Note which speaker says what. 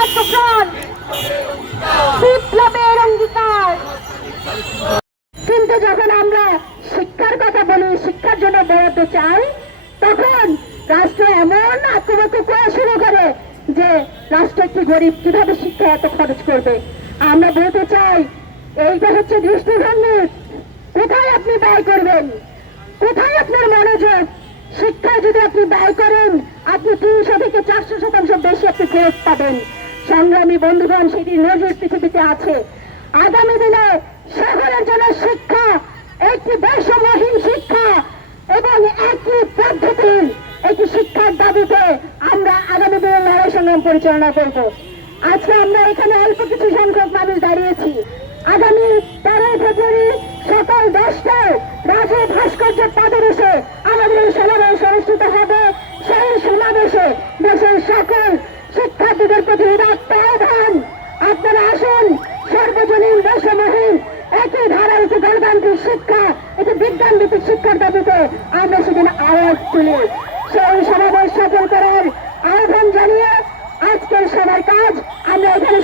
Speaker 1: ছাত্রফ্রন্ট বিপ্লবের অঙ্গীকার। কিন্তু যখন আমরা শিক্ষার কথা বলি, শিক্ষার জন্য বরাদ্দ চাই, তখন রাষ্ট্র এমন আক্রমণ করা শুরু করে যে রাষ্ট্র একটি গরিব কীভাবে শিক্ষা এত খরচ করবে? আমরা বলতে চাই এইটা হচ্ছে দৃষ্টিভঙ্গি, কোথায় আপনি ব্যয় করবেন? কোথায় আপনার মনোযোগ? শিক্ষায় যদি আপনি ব্যয় করেন, আপনি তিনশো থেকে চারশো শতাংশ বেশি আপনি ফেরত পাবেন। সংগ্রামী বন্ধুগণ, সেটি নজর পৃথিবীতে আছে। আগামী দিনে শহরের জন্য শিক্ষা, একটি বৈষম্যহীন শিক্ষা এবং একই পদ্ধতির একটি শিক্ষার দাবিতে আমরা আগামী দিনে লড়াই সংগ্রাম পরিচালনা করব। আজকে আমরা এখানে অল্প কিছু সংখ্যক মানুষ দাঁড়িয়েছি। আগামী তেরোই ফেব্রুয়ারি সকাল দশটায় রাজের ভাস্কর্যের পাদদেশে আমাদের সমাবেশ অনুষ্ঠিত হবে। সেই সমাবেশে দেশের সকল শিক্ষা, এটি বিজ্ঞান ভিত্তিক শিক্ষার দাবিতে আমরা সেদিন আওয়াজ তুলি। সেই সমাবেশ সফল করার আহ্বান জানিয়ে আজকের সবার কাজ আমরা এখানে